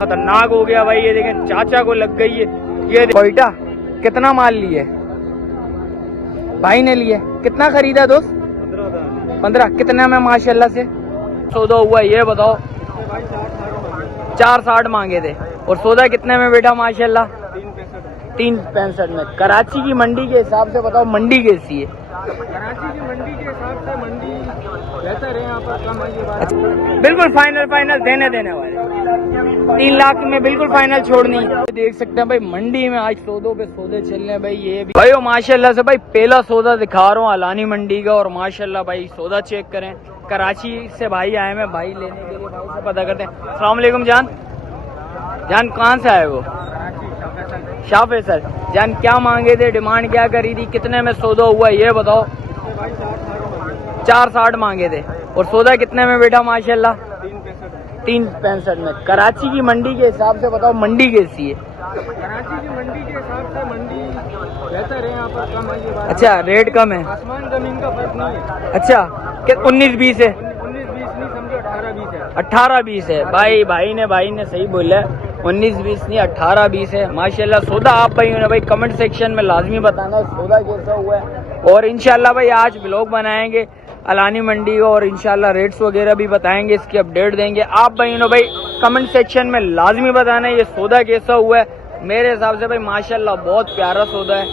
खतरनाक हो गया भाई। ये देखें चाचा को लग गई है। ये कोयटा कितना माल लिए भाई ने लिए? कितना खरीदा दोस्त? 15। कितना में माशाल्लाह से सौदा हुआ ये बताओ? 460 मांगे थे। और सौदा कितने में बेटा माशाल्लाह? 365 में। कराची की मंडी के हिसाब से बताओ मंडी कैसी है? कराची की मंडी के हिसाब से मंडी बेहतर है, यहाँ पर कम है ये बात। बिल्कुल फाइनल देने वाले 3 लाख में बिल्कुल फाइनल छोड़नी है। देख सकते हैं भाई मंडी में आज सौदों पे सौदे चल रहे हैं भाई। ये भी भाई माशाल्लाह से भाई पहला सौदा दिखा रहा हूँ अलानी मंडी का। और माशाल्लाह भाई सौदा चेक करें। कराची से भाई आए हैं भाई लेने के लिए। भाई से पता करते हैं। अस्सलाम वालेकुम जान कहाँ से आए वो? शाह फैसल जान क्या मांगे थे? डिमांड क्या करी थी? कितने में सौदा हुआ ये बताओ? 460 मांगे थे। और सौदा कितने में बेटा माशाल्लाह? 365 में। कराची की मंडी के हिसाब से बताओ मंडी कैसी है? कराची की मंडी के हिसाब से मंडी बेहतर है, यहाँ पर कम है ये बात। अच्छा रेट कम है, आसमान जमीन का फर्क नहीं है। अच्छा 19-20 है? 19-20 नहीं समझो 18-20 है। 18-20 है भाई ने सही बोला। 19-20 नहीं 18-20 है माशाल्लाह। सौदा आप भाई ने भाई कमेंट सेक्शन में लाजमी बताना सौदा कैसा हुआ है। और इंशाल्लाह भाई आज ब्लॉग बनाएंगे अलानी मंडी का। और इंशाल्लाह रेट्स वगैरह भी बताएंगे, इसकी अपडेट देंगे। आप भाई ने भाई कमेंट सेक्शन में लाजमी बताना ये सौदा कैसा हुआ है। मेरे हिसाब से भाई माशाल्लाह बहुत प्यारा सौदा है।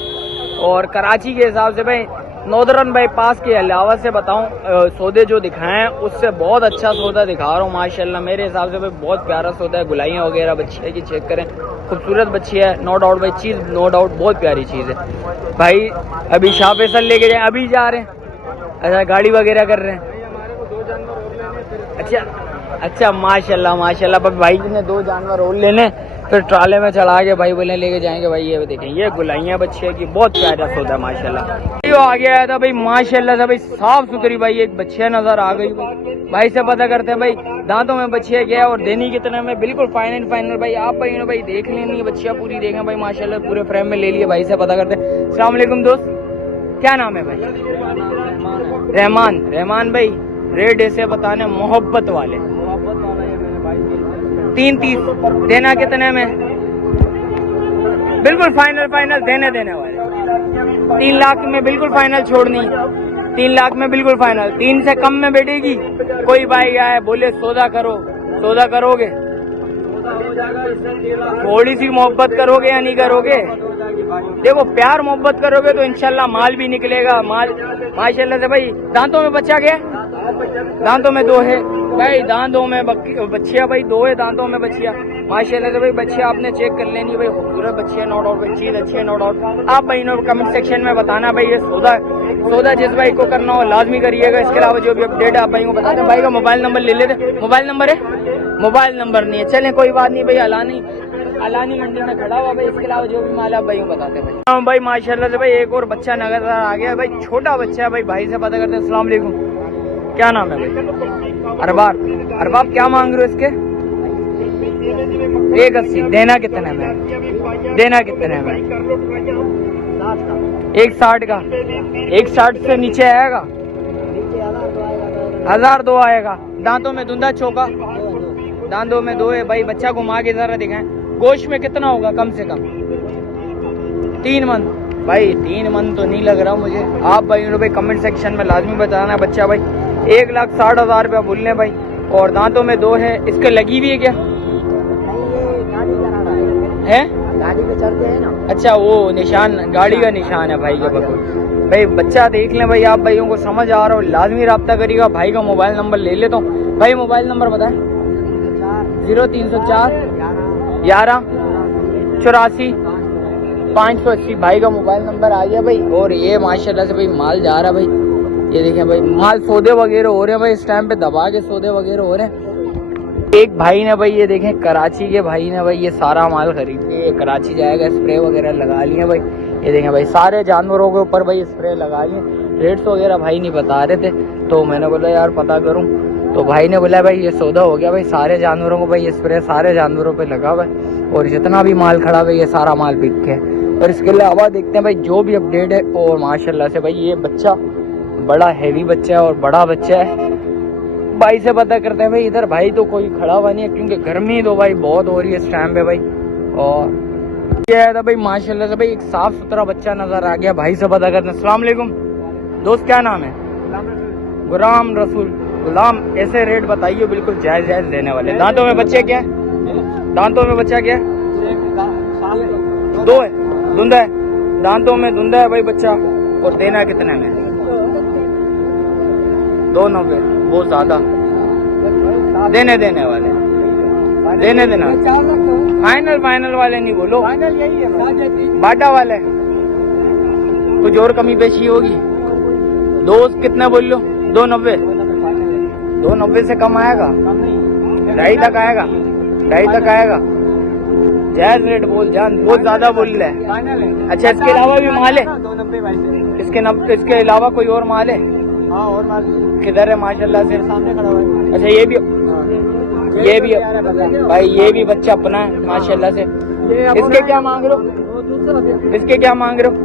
और कराची के हिसाब से भाई नॉर्दर्न बाईपास के अलावा से बताऊं सौदे जो दिखाए हैं उससे बहुत अच्छा सौदा दिखा रहा हूँ माशाल्लाह। मेरे हिसाब से भाई बहुत प्यारा सौदा है। गुलाइयाँ वगैरह बच्ची की चेक करें, खूबसूरत बच्ची है नो डाउट भाई। चीज़ नो डाउट बहुत प्यारी चीज़ है भाई। अभी शाह फैसल लेके जाए अभी जा रहे हैं? अच्छा गाड़ी वगैरह कर रहे हैं? अच्छा माशाल्लाह भाई ने 2 जानवर और लेने फिर ट्राले में चढ़ा के भाई बोले लेके जाएंगे भाई। ये देखें ये गुलाइयाँ बच्चियाँ की बहुत प्यारा सौदा है माशाल्लाह। ये आगे आया था भाई माशाल्लाह से भाई साफ सुथरी भाई एक बच्चियाँ नजर आ गई भाई से पता करते हैं भाई दांतों में बच्चियाँ क्या है और देनी कितने में। बिल्कुल फाइनल भाई आप भाई ने भाई देख लेनी बच्चियाँ पूरी देखें भाई माशाल्लाह पूरे फ्रेम में ले लिए। भाई से पता करते हैं। अस्सलाम वालेकुम दोस्त क्या नाम है भाई? रहमान भाई रेट ऐसे बताने मोहब्बत वाले 330 देना कितने में? बिल्कुल फाइनल देने वाले 3 लाख में बिल्कुल फाइनल छोड़नी। 3 लाख में बिल्कुल फाइनल। 3 से कम में बैठेगी? कोई भाई आए बोले सौदा करोगे? थोड़ी सी मोहब्बत करोगे या नहीं करोगे? देखो प्यार मोहब्बत करोगे तो इंशाल्लाह माल भी निकलेगा। माल माशाल्लाह से भाई दांतों में बच्चा क्या? दांतों में 2 है भाई। दांतों में बच्चियाँ भाई 2 है दांतों में बच्चियाँ माशाल्लाह से भाई। बच्चियाँ आपने चेक कर लेनी भाई खूबसूरत बच्चियाँ नो डाउट भाई। चीज अच्छी है नो डाउट। आप भाई कमेंट सेक्शन में बताना भाई ये सौदा जिस भाई को करना हो लाजमी करिएगा। इसके अलावा जो भी अपडेट है आप भाई को बता दें। भाई का मोबाइल नंबर ले लेते। मोबाइल नंबर है? मोबाइल नंबर नहीं है चलें कोई बात नहीं भाई। अलानी मंडी में खड़ा हुआ भाई। इसके अलावा जो भी माल आप भाई को बताते भाई। हाँ भाई माशाल्लाह से भाई एक और बच्चा नजर आ गया भाई। छोटा बच्चा है भाई से पता करते हैं। अस्सलाम वालेकुम क्या नाम है भाई? अरबाब क्या मांग रहे हो इसके? 180 देना कितने में? 160 का? 160 से नीचे आएगा? 1002 आएगा। दांतों में धुंधा चौका? दांतों में 2 है भाई। बच्चा घुमा के जरा दिखाएं। गोश्त में कितना होगा कम से कम? 3 मन भाई। 3 मन तो नहीं लग रहा मुझे। आप भाई कमेंट सेक्शन में लाजमी बताना। बच्चा भाई 1,60,000 रुपया बोलने भाई। और दांतों में 2 है। इसके लगी भी है क्या? है गाड़ी पे चढ़ते हैं ना। अच्छा वो निशान गाड़ी का निशान है भाई के पास। भाई बच्चा देख लें भाई। आप भाइयों को समझ आ रहा हो लाजमी रब्ता करिएगा। भाई का मोबाइल नंबर ले लेता हूँ भाई। मोबाइल नंबर बताएं। 0304 11 84 580 भाई का मोबाइल नंबर आ गया भाई। और ये माशाल्लाह से भाई माल जा रहा भाई। ये देखें भाई माल सौदे वगैरह हो रहे हैं भाई। इस टाइम पे दबा के सौदे वगैरह हो रहे हैं। एक भाई ने भाई ये देखें कराची के भाई ने भाई ये सारा माल खरीद के कराची जाएगा। स्प्रे वगैरह लगा लिए भाई। ये देखें भाई सारे जानवरों के ऊपर भाई स्प्रे लगा लिए। रेट्स वगैरह भाई नहीं बता रहे थे तो मैंने बोला यार पता करूं। तो भाई ने बोला भाई ये सौदा हो गया भाई। सारे जानवरों को भाई ये स्प्रे सारे जानवरों पे लगा हुआ है। और जितना भी माल खड़ा हुआ है ये सारा माल बिक के। और इसके अलावा देखते हैं भाई जो भी अपडेट है। और माशाल्लाह से भाई ये बच्चा बड़ा हैवी बच्चा है और बड़ा बच्चा है। भाई से पता करते हैं भाई। इधर भाई तो कोई खड़ा हुआ नहीं है क्योंकि गर्मी तो भाई बहुत हो रही है इस टाइम पे भाई। और ये है भाई माशाल्लाह से भाई एक साफ सुथरा बच्चा नजर आ गया। भाई से पता करते हैं। अस्सलाम वालेकुम दोस्त, क्या नाम है? गुलाम रसूल। गुलाम, ऐसे रेट बताइए बिल्कुल जायज जायज देने वाले। दांतों में बच्चे क्या है? दांतों में बच्चा क्या है? दो है, धुंधा है, दांतों में धुंधा है भाई बच्चा। और देना कितने में? 290। बहुत ज्यादा देने वाले, देने देना। फाइनल वाले नहीं बोलो, बाटा वाले। कुछ और कमी पेशी होगी? दोस्त कितना बोल लो? 290। 290 से कम आएगा? 2.5 तक आएगा? 2.5 तक आएगा? जायज रेट बोल जान, बहुत ज्यादा बोल रहे हैं। अच्छा, इसके अलावा भी माल है? 290 इसके अलावा कोई और माल है? हाँ, और माल किधर है? माशाल्लाह से सामने खड़ा हुआ है। अच्छा, ये भी भाई, ये भी बच्चा अपना है माशाल्लाह से। इसके क्या मांग रहे हो? इसके क्या मांग रहे हो?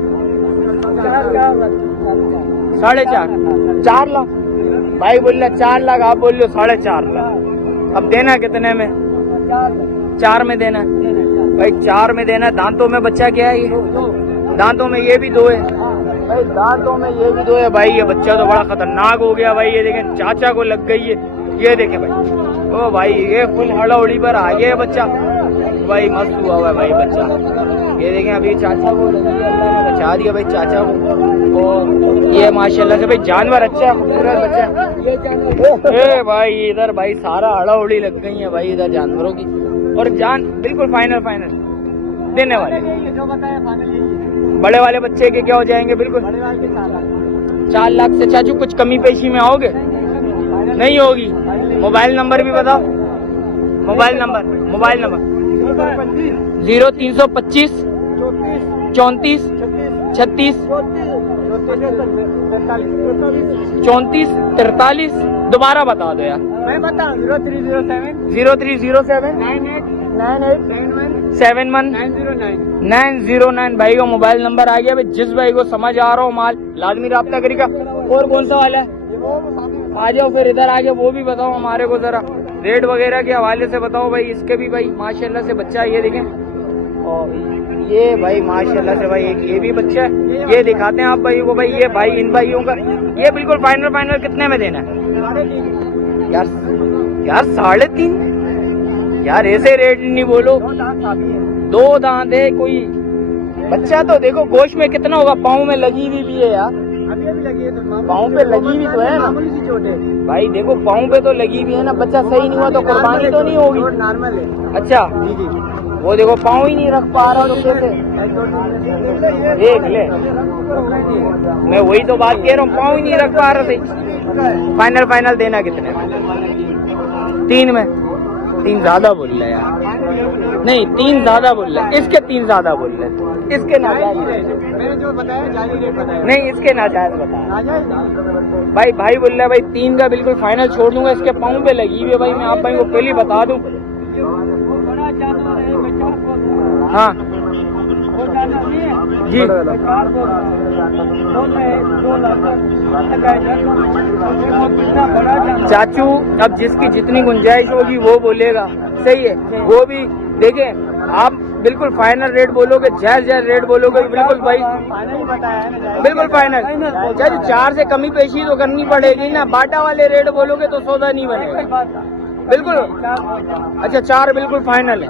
4.5 4 लाख भाई बोल रहे 4 लाख, आप बोल रहे हो 4.5 लाख। अब देना कितने में? 4 में देना भाई, 4 में देना। दांतों में बच्चा क्या है? ये दांतों में ये भी 2 है भाई, दांतों में ये भी 2 है भाई। ये बच्चा तो बड़ा खतरनाक हो गया भाई। ये देखें, चाचा को लग गई है। ये देखें भाई, ओ भाई ये फुल हड़ाउड़ी पर आ गया है बच्चा भाई। मस्त हुआ है भाई बच्चा। ये देखें, अभी चाचा को लगी है, अल्लाह ने बचा दिया भाई चाचा को। और ये माशाल्लाह से भाई जानवर अच्छा है, खूबसूरत बच्चा है भाई। इधर भाई सारा हड़ाउड़ी लग गई है भाई इधर जानवरों की। और जान बिल्कुल फाइनल देने वाले। जो बताया फाइनल। बड़े वाले बच्चे के क्या हो जाएंगे? बिल्कुल 4 लाख से। चाचू कुछ कमी पेशी में आओगे? नहीं होगी। मोबाइल नंबर भी बताओ। Mobile number 0325 34 36 34 43। दोबारा बता दो यार। मैं बताऊं? 0307 98 71 909। भाई का मोबाइल नंबर आ गया भाई। जिस भाई को समझ आ रहा हो माल लाजमी राब्ता करेगा। और कौन सा वाला है? आ जाओ फिर इधर आगे, वो भी बताओ हमारे को जरा। रेट वगैरह के हवाले से बताओ भाई। इसके भी भाई माशाल्लाह से बच्चा ये देखें। और ये भाई माशाल्लाह से भाई एक ये भी बच्चा है। ये दिखाते हैं आप भाई को भाई। ये भाई इन भाइयों का ये बिल्कुल फाइनल कितने में देना है? यार 3.5 यार, ऐसे रेट नहीं बोलो। 2 दांत है। कोई बच्चा तो देखो गोश्त में कितना होगा। पाँव में लगी हुई भी है यार। पाँव पे लगी हुई तो है ना भाई। देखो पाँव पे तो लगी हुई है ना। बच्चा सही नहीं हुआ तो कुर्बानी तो नहीं होगी? नॉर्मल है। अच्छा, वो देखो पाँव ही नहीं रख पा रहा तो कैसे? देख ले, मैं वही तो बात कह रहा हूँ, पाँव ही नहीं रख पा रहे थे। फाइनल देना कितने? 3 में। 3 ज्यादा बोल रहे यार। नहीं, 3 ज्यादा बोल रहे। इसके 3 ज्यादा बोल रहे। इसके नाजायज मैंने जो बताया जाली रेट बताया। नहीं, इसके नाजायज बताया भाई बोल रहा है भाई 3 का बिल्कुल फाइनल छोड़ दूंगा। इसके पाँव पे लगी हुई है भाई। मैं आप भाई को पहले बता दूं। हाँ जी, चाचू अब जिसकी जितनी गुंजाइश होगी वो बोलेगा। सही है, वो भी देखें। आप बिल्कुल फाइनल रेट बोलोगे, जायज रेट बोलोगे बिल्कुल भाई। बिल्कुल फाइनल। चाचू 4 से कमी पेशी तो करनी पड़ेगी ना। बाटा वाले रेट बोलोगे तो सौदा नहीं बनेगा। बिल्कुल। अच्छा, 4 बिल्कुल फाइनल है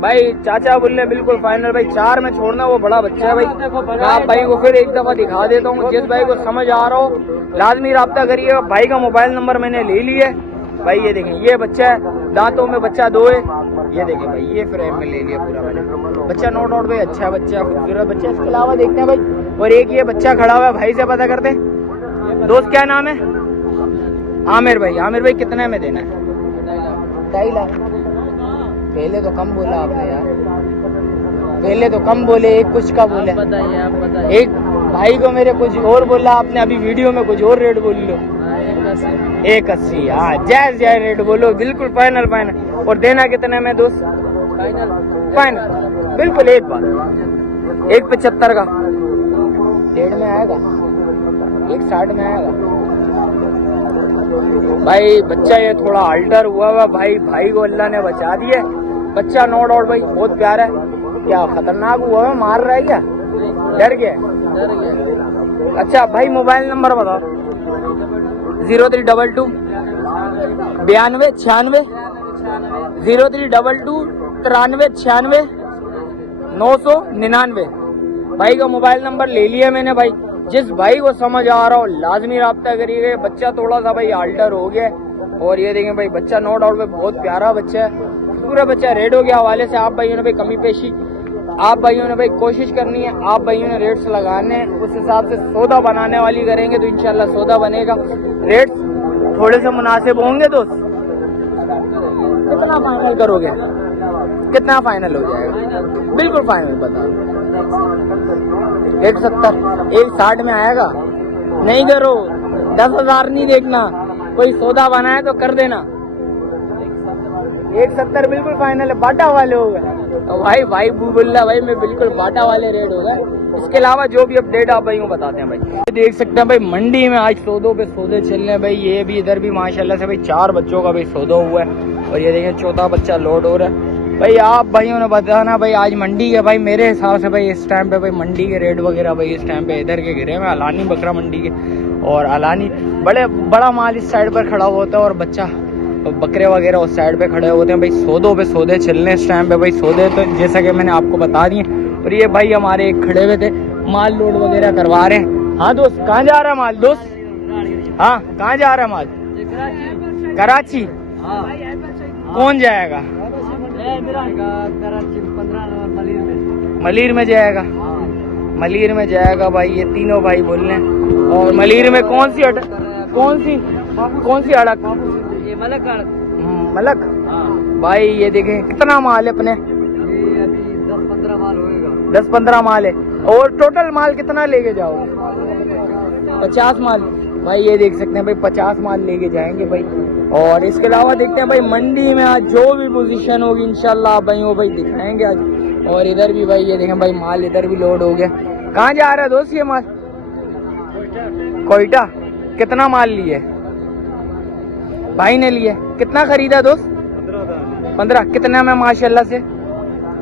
भाई। चाचा बोल रहे बिल्कुल फाइनल भाई। 4 में छोड़ना, वो बड़ा बच्चा है भाई। आप भाई को फिर एक दफा दिखा देता हूँ। जिस भाई को समझ आ रहा हो लाजमी राब्ता करिएगा। भाई का मोबाइल नंबर मैंने ले लिया भाई। ये देखें, ये बच्चा है, दांतों में बच्चा 2 है। ये देखें भाई, ये फ्रेम में ले लिया पूरा मैंने बच्चा। नो डाउट भाई अच्छा बच्चा, खूबसूरत बच्चा। इसके अलावा देखते हैं भाई। और एक ये बच्चा खड़ा हुआ है, भाई से पता करते हैं। दोस्त क्या नाम है? आमिर भाई। आमिर भाई कितने में देना है? 2.5 लाख। पहले तो कम बोला आपने यार, पहले तो कम बोले। एक कुछ का बोले, बताइए। एक भाई को मेरे कुछ और बोला आपने, अभी वीडियो में कुछ और रेट बोल लो। 1.80। हाँ, जायज रेट बोलो बिल्कुल फाइनल। और देना कितने में दोस्त? फाइनल बिल्कुल। एक बात 1.75 का 1.5 में आएगा, 1.60 में आएगा। भाई बच्चा ये थोड़ा अल्टर हुआ हुआ भाई को अल्लाह ने बचा दिया। बच्चा नो डाउट भाई बहुत प्यारा है। क्या खतरनाक हुआ है, मार रहा है क्या, डर गया? अच्छा भाई मोबाइल नंबर बताओ। 0322 92 96 0322 93 96 999। भाई का मोबाइल नंबर ले लिया मैंने। भाई जिस भाई को समझ आ रहा हो लाजमी रब्ता करिए। बच्चा थोड़ा सा भाई अल्टर हो गया और ये देखें भाई बच्चा नो डाउट भाई बहुत प्यारा बच्चा है। पूरा बच्चा रेड हो गया। हवाले से आप भाइयों ने भाई कमी पेशी आप भाइयों ने भाई कोशिश करनी है। आप भाइयों ने रेट्स लगाने उस हिसाब से सौदा बनाने वाली करेंगे तो इंशाल्लाह सौदा बनेगा। रेट्स थोड़े से मुनासिब होंगे दोस्त। कितना फाइनल करोगे, कितना फाइनल हो जाएगा? बिल्कुल फाइनल बता। 170 160 में आएगा? नहीं करो, 10,000 नहीं देखना। कोई सौदा बनाए तो कर देना। 170 बिल्कुल फाइनल है। बाटा वाले हो गए भाई बुल्ला भाई मैं बिल्कुल बाटा वाले रेट हो गए। इसके अलावा जो भी अपडेट आप भाई को बताते हैं। भाई देख सकते हैं भाई मंडी में आज सौदों पे सौदे चल रहे हैं। भाई ये भी इधर भी माशाल्लाह से भाई 4 बच्चों का भाई सौदा हुआ है और ये देखें चौथा बच्चा लोड हो रहा है। भाई आप भाइयों ने बताना भाई आज मंडी के भाई मेरे हिसाब से भाई इस टाइम पे भाई मंडी के रेट वगैरह भाई इस टाइम पे इधर के गिरे हैं अलानी बकरा मंडी के। और अलानी बड़ा माल इस साइड पर खड़ा होता है और बच्चा बकरे वगैरह उस साइड पे खड़े होते हैं। भाई सौदों पे सौदे चलने इस टाइम पे भाई सौदे तो जैसा कि मैंने आपको बता दिए। और ये भाई हमारे एक खड़े हुए थे माल लोड वगैरह करवा रहे हैं। हाँ दोस्त कहाँ जा रहा है माल दोस्त? हाँ कहाँ जा रहा है माल? कराची। कौन जाएगा? मलीर में जाएगा। मलीर में जाएगा भाई ये तीनों भाई बोल रहे हैं। और मलीर में कौन सी अड़क? ये मलक मलक। भाई ये देखें कितना माल है अपने? ये अभी 10-15 माल होएगा। 10-15 माल है। और टोटल माल कितना लेके जाओगे? 50 माल। भाई ये देख सकते हैं भाई 50 माल लेके जाएंगे भाई। और इसके अलावा देखते हैं भाई मंडी में आज जो भी पोजीशन होगी इंशाल्लाह आप भाई वो भाई दिखाएंगे आज। और इधर भी भाई ये देखें भाई माल इधर भी लोड हो गया। कहाँ जा रहा है दोस्त ये माल? कोयटा। कितना माल लिए भाई ने? लिए कितना खरीदा दोस्त? 15। कितना में माशाल्लाह से?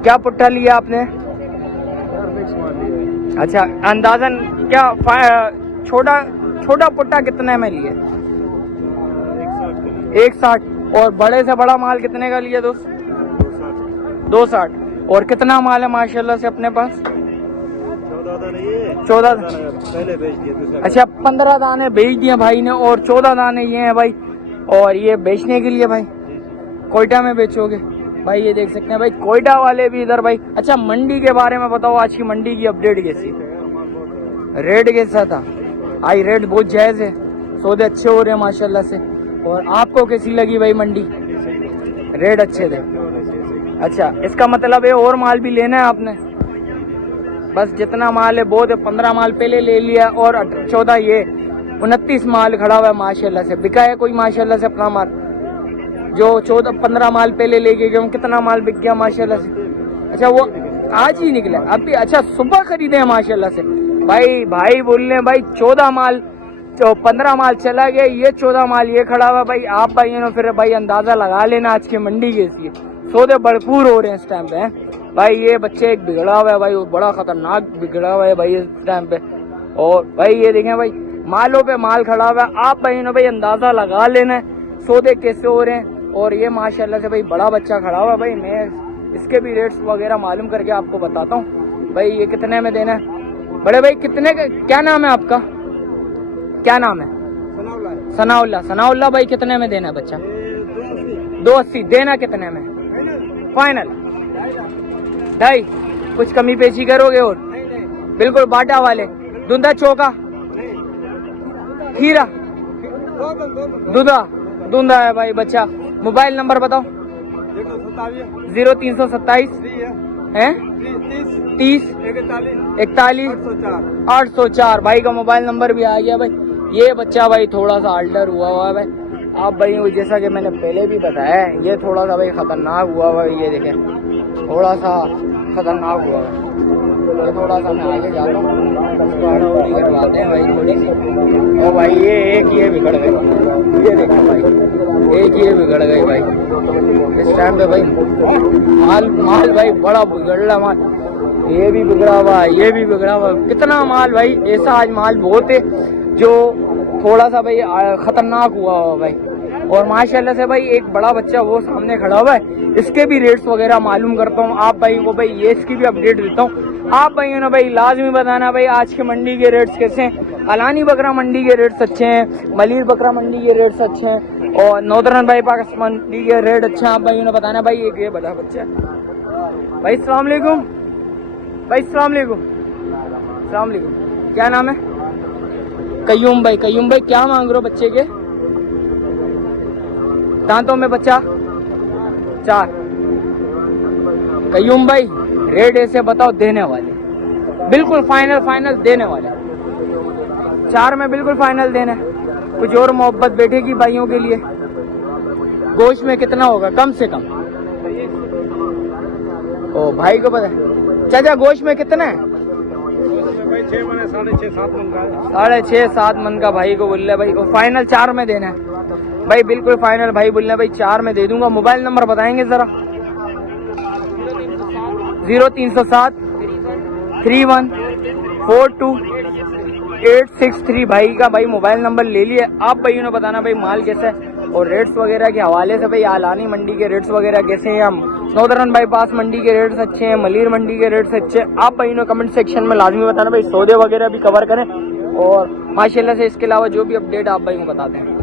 क्या पुट्ठा लिया आपने? अच्छा अंदाजन क्या छोटा पुट्ठा कितने में लिए? 160। और बड़े से बड़ा माल कितने का लिया दोस्त? 260। और कितना माल है माशाल्लाह से अपने पास? 14 पहले बेच दिए। अच्छा 15 दाने बेच दिए भाई ने और 14 दाने ये हैं भाई। और ये बेचने के लिए भाई कोयटा में बेचोगे? भाई ये देख सकते हैं भाई कोयटा वाले भी इधर भाई। अच्छा मंडी के बारे में बताओ, आज की मंडी की अपडेट कैसी? रेट कैसा था? आई रेट बहुत जायज है, सौदे अच्छे हो रहे हैं माशाल्लाह से। और आपको कैसी लगी भाई मंडी? रेट अच्छे थे। अच्छा इसका मतलब है और माल भी लेना है आपने? बस जितना माल है बहुत है। 15 माल पहले ले लिया और 14 ये 29 माल खड़ा हुआ है माशाल्लाह से। बिका है कोई माशाल्लाह से अपना माल? जो 15 माल पहले लेके गए कितना माल बिक गया माशाल्लाह से? अच्छा वो आज ही निकला अभी? अच्छा सुबह खरीदे हैं माशाल्लाह से। भाई बोल रहे भाई 14 माल 15 माल चला गया, ये 14 माल ये खड़ा हुआ भाई। आप भाइयों ने फिर भाई अंदाजा लगा लेना आज की मंडी कैसी है। सौदे भरपूर हो रहे हैं इस टाइम पे भाई। ये बच्चे एक बिगड़ा हुआ है भाई, वो बड़ा खतरनाक बिगड़ा हुआ है भाई इस टाइम पे। और भाई ये देखें भाई मालों पे माल खड़ा हुआ है। आप भाई ने भाई अंदाजा लगा लेना है सौदे कैसे हो रहे हैं। और ये माशाल्लाह से भाई बड़ा बच्चा खड़ा हुआ है भाई। मैं इसके भी रेट्स वगैरह मालूम करके आपको बताता हूँ भाई ये कितने में देना है। बड़े भाई कितने का, क्या नाम है आपका? क्या नाम है? सनाउल्ला भाई कितने में देना है बच्चा? 280। देना कितने में फाइनल? 2.5। कुछ कमी पेशी करोगे? और बिल्कुल बाटा वाले। दूधा चौका खीरा दूधा है भाई बच्चा। मोबाइल नंबर बताओ। 0327 है 30 41 804। भाई का मोबाइल नंबर भी आ गया भाई। ये बच्चा भाई थोड़ा सा अल्टर हुआ है भाई। आप भाई जैसा कि मैंने पहले भी बताया है ये थोड़ा सा भाई खतरनाक हुआ है। ये देखें थोड़ा सा खतरनाक हुआ है। ये थोड़ा सा मैं आगे जाता हूँ, इसको आड़ी करवाते हैं भाई थोड़ी सी। ओ भाई ये एक ये बिगड़ गई, ये देखो भाई एक ये बिगड़ गई भाई इस टाइम पे भाई। माल भाई बड़ा बिगड़ा माल, ये भी बिगड़ा हुआ, ये भी बिगड़ा हुआ, कितना माल भाई। ऐसा आज माल बहुत है जो थोड़ा सा भाई खतरनाक हुआ हुआ भाई। और माशाल्लाह से भाई एक बड़ा बच्चा वो सामने खड़ा हुआ है, इसके भी रेट्स वगैरह मालूम करता हूँ आप भाई को भाई, ये इसकी भी अपडेट देता हूँ आप भाई ना भाई। लाजमी बताना भाई आज के मंडी के रेट्स कैसे हैं। अलानी बकरा मंडी के रेट्स अच्छे हैं, मलिर बकरा मंडी के रेट्स अच्छे हैं, और नॉर्दर्न बाईपास मंडी के रेट अच्छे हैं आप भाई ने बताना भाई। एक ये बड़ा बच्चा है भाई। अस्सलाम वालेकुम भाई, अस्सलाम वालेकुम, अस्सलाम वालेकुम। क्या नाम है? कयूम भाई। कयूम भाई क्या मांग रहे हो बच्चे के? दांतों में बच्चा 4। कयूम भाई रेट ऐसे बताओ देने वाले, बिल्कुल फाइनल देने वाले, 4 में बिल्कुल फाइनल देना। कुछ और मोहब्बत बैठेगी भाइयों के लिए। गोश्त में कितना होगा कम से कम? ओ भाई को पता है। चाचा गोश्त में कितना है? 6.5-7 मन का भाई को बोल रहे भाई। और फाइनल 4 में देना है भाई, बिल्कुल फाइनल भाई बोल रहे भाई 4 में दे दूंगा। मोबाइल नंबर बताएंगे जरा? 0307 3142 भाई का भाई मोबाइल नंबर ले लिए आप भाइयों ने बताना भाई माल कैसा है और रेट्स वगैरह के हवाले से भाई। आलानी मंडी के रेट्स वगैरह कैसे हैं, हम नॉर्दर्न बाईपास मंडी के रेट्स अच्छे हैं, मलिर मंडी के रेट्स अच्छे हैं आप भाइयों ने कमेंट सेक्शन में लाजमी बताना भाई। सौदे वगैरह भी कवर करें और माशाल्लाह से इसके अलावा जो भी अपडेट आप भाई को बताते हैं।